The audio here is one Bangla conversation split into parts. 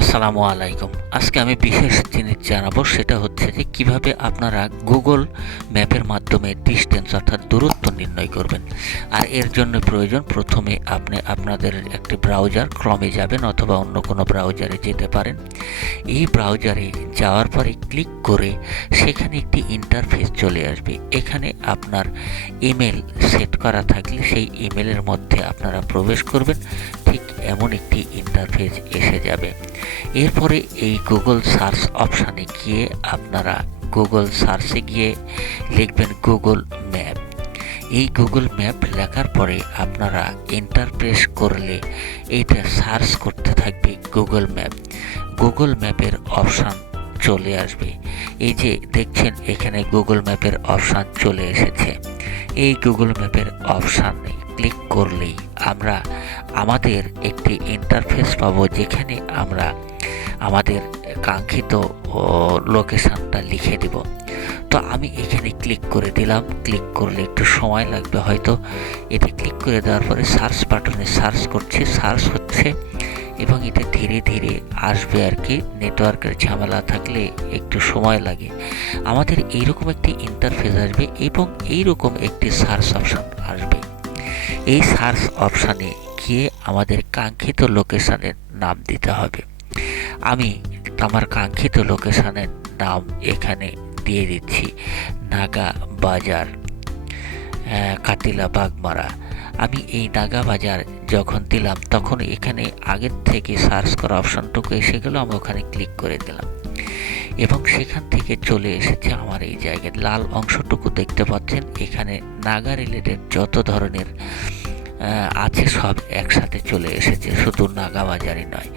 আসসালামু আলাইকুম। আজকে আমি বিশেষ জিনিস জানাব, সেটা হচ্ছে যে কীভাবে আপনারা গুগল ম্যাপের মাধ্যমে ডিস্টেন্স অর্থাৎ দূরত্ব নির্ণয় করবেন। আর এর জন্য প্রয়োজন, প্রথমে আপনি আপনাদের একটি ব্রাউজার ক্রমে যাবেন অথবা অন্য কোনো ব্রাউজারে যেতে পারেন। এই ব্রাউজারে যাওয়ার পরে ক্লিক করে সেখানে একটি ইন্টারফেস চলে আসবে। এখানে আপনার ইমেল সেট করা থাকলে সেই ইমেলের মধ্যে আপনারা প্রবেশ করবেন, ঠিক এমন একটি ইন্টারফেস এসে যাবে। এরপরে এই গুগল সার্চ অপশানে গিয়ে আপনারা গুগল সার্চে গিয়ে লিখবেন গুগল ম্যাপ এই গুগল ম্যাপ লেখার পরে আপনারা ইন্টারপ্রেস করলে এইটা সার্চ করতে থাকবে গুগল ম্যাপ গুগল ম্যাপের অপশান চলে আসবে। এই যে দেখছেন এখানে গুগল ম্যাপের অপশান চলে এসেছে। এই গুগল ম্যাপের অপশানে ক্লিক করলেই আমরা আমাদের একটি ইন্টারফেস পাবো যেখানে আমরা আমাদের কাঙ্ক্ষিত লোকেশানটা লিখে দেব। তো আমি এখানে ক্লিক করে দিলাম। ক্লিক করলে একটু সময় লাগবে হয়তো। এটা ক্লিক করে দেওয়ার পরে সার্চ বাটনে সার্চ করছে। সার্চ হচ্ছে এবং এটা ধীরে ধীরে আসবে আর কি। নেটওয়ার্কের ঝামেলা থাকলে একটু সময় লাগে। আমাদের এইরকম একটি ইন্টারফেস আসবে এবং এইরকম একটি সার্চ অপশান আসবে। এই সার্চ অপশানে গিয়ে আমাদের কাঙ্ক্ষিত লোকেশানের নাম দিতে হবে। আমি আমার কাঙ্ক্ষিত লোকেশানের নাম এখানে দিয়ে দিচ্ছি, নাগা বাজার কাতিলা বাগমারা। আমি এই নাগা বাজার যখন দিলাম, তখন এখানে আগের থেকে সার্চ করা অপশানটুকু এসে গেল আমি ওখানে ক্লিক করে দিলাম। এবং সেখান থেকে চলে এসেছে আমার এই জায়গায়। লাল অংশটুকু দেখতে পাচ্ছেন। এখানে নাগা রিলেটেড যত ধরনের আছে সব একসাথে চলে এসেছে। শুধু নাগা বাজারই নয়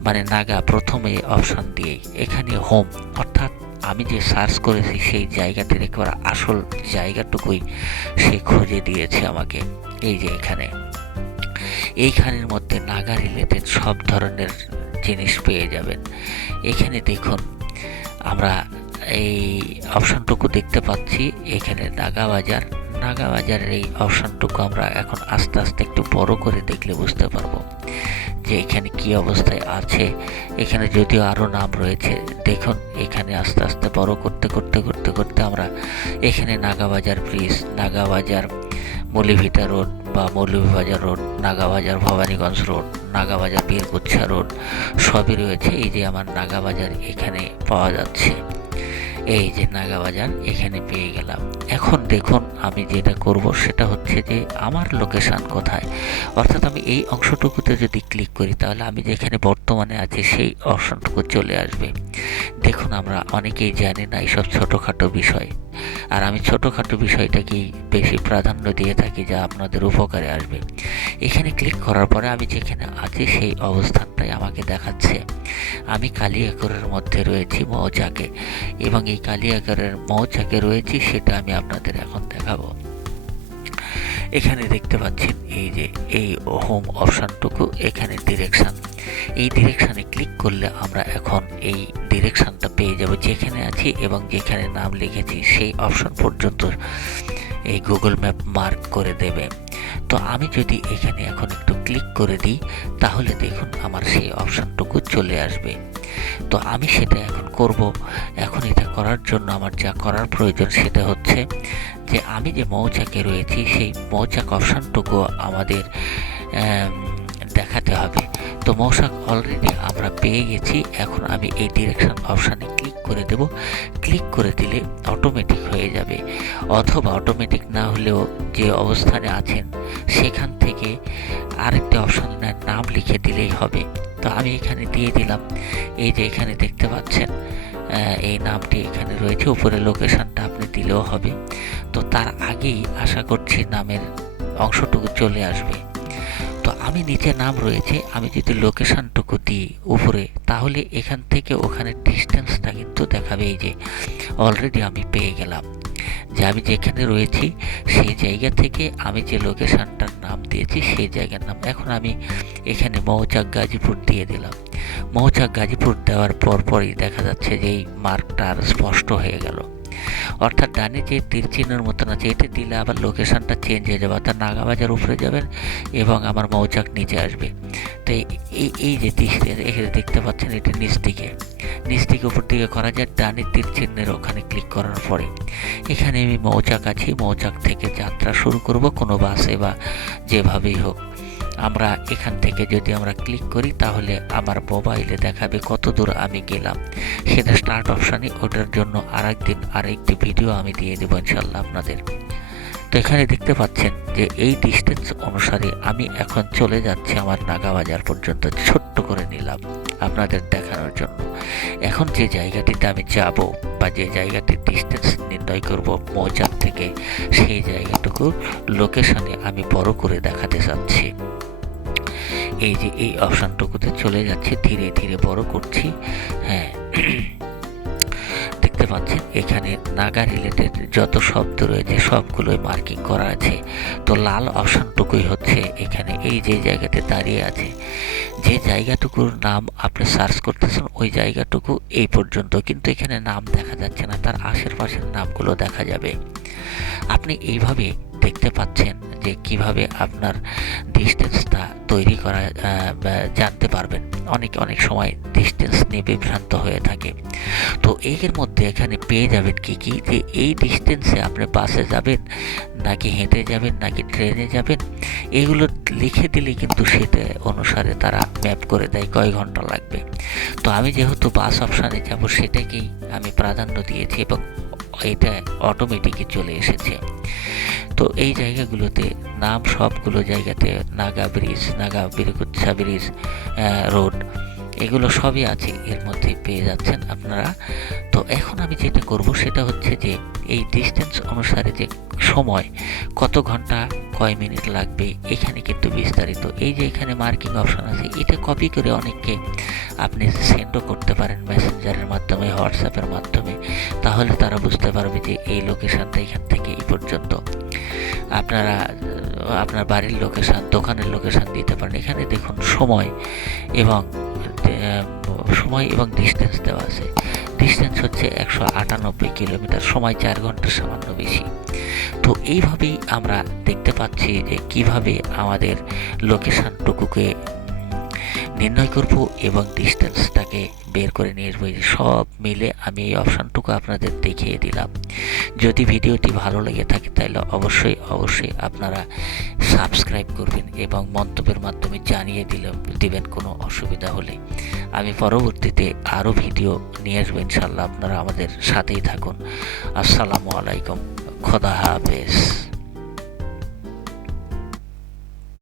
মানে নাগা প্রথমে অপশান দিয়েই। এখানে হোম অর্থাৎ আমি যে সার্চ করেছি সেই জায়গাটির একেবারে আসল জায়গাটুকুই সে খুঁজে দিয়েছে আমাকে। এই যে এখানে। এইখানের মধ্যে নাগা রিলেটেড সব ধরনের জিনিস পেয়ে যাবেন। এখানে দেখুন, আমরা এই অপশানটুকু দেখতে পাচ্ছি। এখানে নাগা বাজার নাগা বাজারের এই অপশানটুকু আমরা এখন আস্তে আস্তে একটু বড় করে দেখলে বুঝতে পারব যে এখানে কি অবস্থায় আছে। এখানে যদিও আরও নাম রয়েছে, দেখুন, এখানে আস্তে আস্তে বড় করতে করতে করতে করতে আমরা এখানে নাগাবাজার ব্রিজ, নাগাবাজার মলিভিটা রোড বা Moulvibazar road, Nagabazar Bhabaniganj road, Nagabazar Birguchha road, সবই রয়েছে এই যে আমার নাগাবাজার এখানে পাওয়া যাচ্ছে। এই যে নাগাবাজার এখানে পেয়ে গেলাম। এখন দেখুন আমি যেটা করব সেটা হচ্ছে যে আমার লোকেশান কোথায়। অর্থাৎ আমি এই অংশটুকুতে যদি ক্লিক করি তাহলে আমি যেখানে বর্তমানে আছি সেই অপশনটুকু চলে আসবে। দেখুন আমরা অনেকেই জানি না এইসব ছোটোখাটো বিষয়। আর আমি ছোটোখাটো বিষয়টাকেই বেশি প্রাধান্য দিয়ে থাকি যা আপনাদের উপকারে আসবে। এখানে ক্লিক করার পরে আমি যেখানে আছি সেই অবস্থানটাই আমাকে দেখাচ্ছে। আমি কালিয়াকরের মধ্যে রয়েছি মৌচাকে। এবং এই কালিয়াকরের মৌচাকে রয়েছি সেটা আমি আপনাদের এখন দেখাবো। এখানে দেখতে পাচ্ছেন এই যে, এই হোম অপশানটুকু এখানে ডিরেকশান এই ডিরেকশানে ক্লিক করলে আমরা এখন এই ডিরেকশানটা পেয়ে যাব যেখানে আছি এবং যেখানে নাম লিখেছি, সেই অপশান পর্যন্ত। এই গুগল ম্যাপ মার্ক করে দেবে। তো আমি যদি এখানে এখন একটু ক্লিক করে দিই, তাহলে দেখুন আমার সেই অপশানটুকু চলে আসবে। তো আমি সেটা এখন করব। এখন এটা করার জন্য আমার যা করার প্রয়োজন সেটা হচ্ছে যে আমি যে মৌচাকে রয়েছি, সেই মৌচাক অপশানটুকু আমাদের দেখাতে হবে। তো মৌসাক অলরেডি আমরা পেয়ে গেছি। এখন আমি এই ডিরেকশন অপশানে করে দেব ক্লিক করে দিলে অটোমেটিক হয়ে যাবে। অথবা অটোমেটিক না হলেও যে অবস্থানে আছেন, সেখান থেকে আরেকটি অপশনের নাম লিখে দিলেই হবে। তো আমি এখানে দিয়ে দিলাম, এই যে এখানে দেখতে পাচ্ছেন এই নামটি এখানে রয়েছে উপরে লোকেশনটা আপনি দিলেও হবে। তো তার আগেই আশা করছি নামের অংশটুকু চলে আসবে। তো আমি নিচে নাম রয়েছে, আমি যদি লোকেশানটুকু দিই উপরে, তাহলে এখান থেকে ওখানে ডিস্টেন্সটা কিন্তু দেখাবে এই যে অলরেডি আমি পেয়ে গেলাম। যে আমি যেখানে রয়েছি, সেই জায়গা থেকে আমি যে লোকেশানটার নাম দিয়েছি, সেই জায়গার নাম, এখন আমি এখানে মৌচাক গাজীপুর দিয়ে দিলাম। মৌচাক গাজীপুর দেওয়ার পর পরই দেখা যাচ্ছে যে এই মার্কটা আর স্পষ্ট হয়ে গেল। অর্থাৎ ডানে যে তীর চিহ্নের মতন আছে। এটা দিলে আবার লোকেশনটা চেঞ্জ হয়ে যাবে, অর্থাৎ নাগাবাজার উপরে যাবেন এবং আমার মৌচাক নিচে আসবে। তো এই এই যে এখানে দেখতে পাচ্ছেন, এটা নিচ দিকে। নিচ দিকে উপর দিকে করা যায়, ডানে তীর চিহ্নের ওখানে ক্লিক করার পরে। এখানে আমি মৌচাক আছি, মৌচাক থেকে যাত্রা শুরু করব, কোনো বাসে বা যেভাবেই হোক। আমরা এখান থেকে যদি আমরা ক্লিক করি, তাহলে আমার মোবাইলে দেখাবে কত দূর আমি গেলাম। সেটা স্টার্ট অপশানে ওটার জন্য আরেকদিন আরেকটি ভিডিও আমি দিয়ে দেবো ইনশাল্লাহ আপনাদের। তো এখানে দেখতে পাচ্ছেন যে এই ডিস্টেন্স অনুসারে আমি এখন চলে যাচ্ছি আমার নাগাবাজার পর্যন্ত। ছোট্ট করে নিলাম আপনাদের দেখানোর জন্য। এখন যে জায়গাটিতে আমি যাব বা যে জায়গাটির ডিস্টেন্স নির্ণয় করব মৌচাক থেকে, সেই জায়গাটুকু লোকেশনে আমি বড় করে দেখাতে চাচ্ছি। এই যে এই অপশানটুকুতে চলে যাচ্ছে, ধীরে ধীরে বড় করছি। হ্যাঁ। দেখতে পাচ্ছেন, এখানে নাগা রিলেটেড যত শব্দ রয়েছে, সবগুলোই মার্কিং করা আছে। তো লাল অপশানটুকুই হচ্ছে এখানে এই যে জায়গাতে দাঁড়িয়ে আছে। যে জায়গাটুকুর নাম আপনি সার্চ করতেছেন, ওই জায়গাটুকু এই পর্যন্ত। কিন্তু এখানে নাম দেখা যাচ্ছে না, তার আশেপাশের নামগুলো দেখা যাবে। আপনি এইভাবে দেখতে পাচ্ছেন যে কীভাবে আপনার ডিস্টেন্সটা তৈরি করা জানতে পারবেন। অনেক অনেক সময় ডিস্টেন্স নিয়ে বিভ্রান্ত হয়ে থাকে। তো এর মধ্যে এখানে পেয়ে যাবেন কি কি? যে এই ডিস্টেন্সে আপনি বাসে যাবেন, নাকি হেঁটে যাবেন, নাকি ট্রেনে যাবেন, এগুলো লিখে দিলে কিন্তু সেটা অনুসারে তারা ম্যাপ করে দেয় কয় ঘণ্টা লাগবে। তো আমি যেহেতু বাস অপশানে যাব, সেটাকেই আমি প্রাধান্য দিয়েছি এবং এটা অটোমেটিকই চলে এসেছে। তো এই জায়গাগুলোতে নাম সবগুলো জায়গাতে Naga bridge, Naga Birkuchha bridge road এগুলো সবই আছে, এর মধ্যে পেয়ে যাচ্ছেন আপনারা। তো এখন আমি যেটা করব সেটা হচ্ছে যে, এই ডিস্টেন্স অনুসারে যে সময়, কত ঘণ্টা, কয় মিনিট লাগবে, এখানে কিন্তু বিস্তারিত। এই যে এখানে মার্কিং অপশন আছে, এটা কপি করে অনেককে আপনি সেন্ডও করতে পারেন মেসেঞ্জারের মাধ্যমে হোয়াটসঅ্যাপের মাধ্যমে। তাহলে তারা বুঝতে পারবে যে এই লোকেশানটা এখান থেকে এই পর্যন্ত। আপনারা, আপনার বাড়ির লোকেশান দোকানের লোকেশান দিতে পারেন। এখানে দেখুন সময় এবং সময় এবং ডিস্টেন্স দেওয়া আছে। ডিস্টেন্স হচ্ছে একশো আটানব্বই কিলোমিটার, সময় চার ঘণ্টার সামান্য বেশি। তো এইভাবেই আমরা দেখতে পাচ্ছি যে কীভাবে আমাদের লোকেশানটুকুকে নির্ণয় করব এবং ডিস্টেন্সটাকে বের করে নিয়ে আসব। সব মিলে আমি এই অপশানটুকু আপনাদের দেখিয়ে দিলাম। যদি ভিডিওটি ভালো লেগে থাকে তাহলে অবশ্যই অবশ্যই আপনারা সাবস্ক্রাইব করবেন এবং মন্তব্যের মাধ্যমে জানিয়ে দিলে দিবেন কোনো অসুবিধা হলে। আমি পরবর্তীতে আরও ভিডিও নিয়ে আসব ইনশাল্লাহ আপনারা আমাদের সাথেই থাকুন। আসসালামু আলাইকুম। খোদা হাফেজ।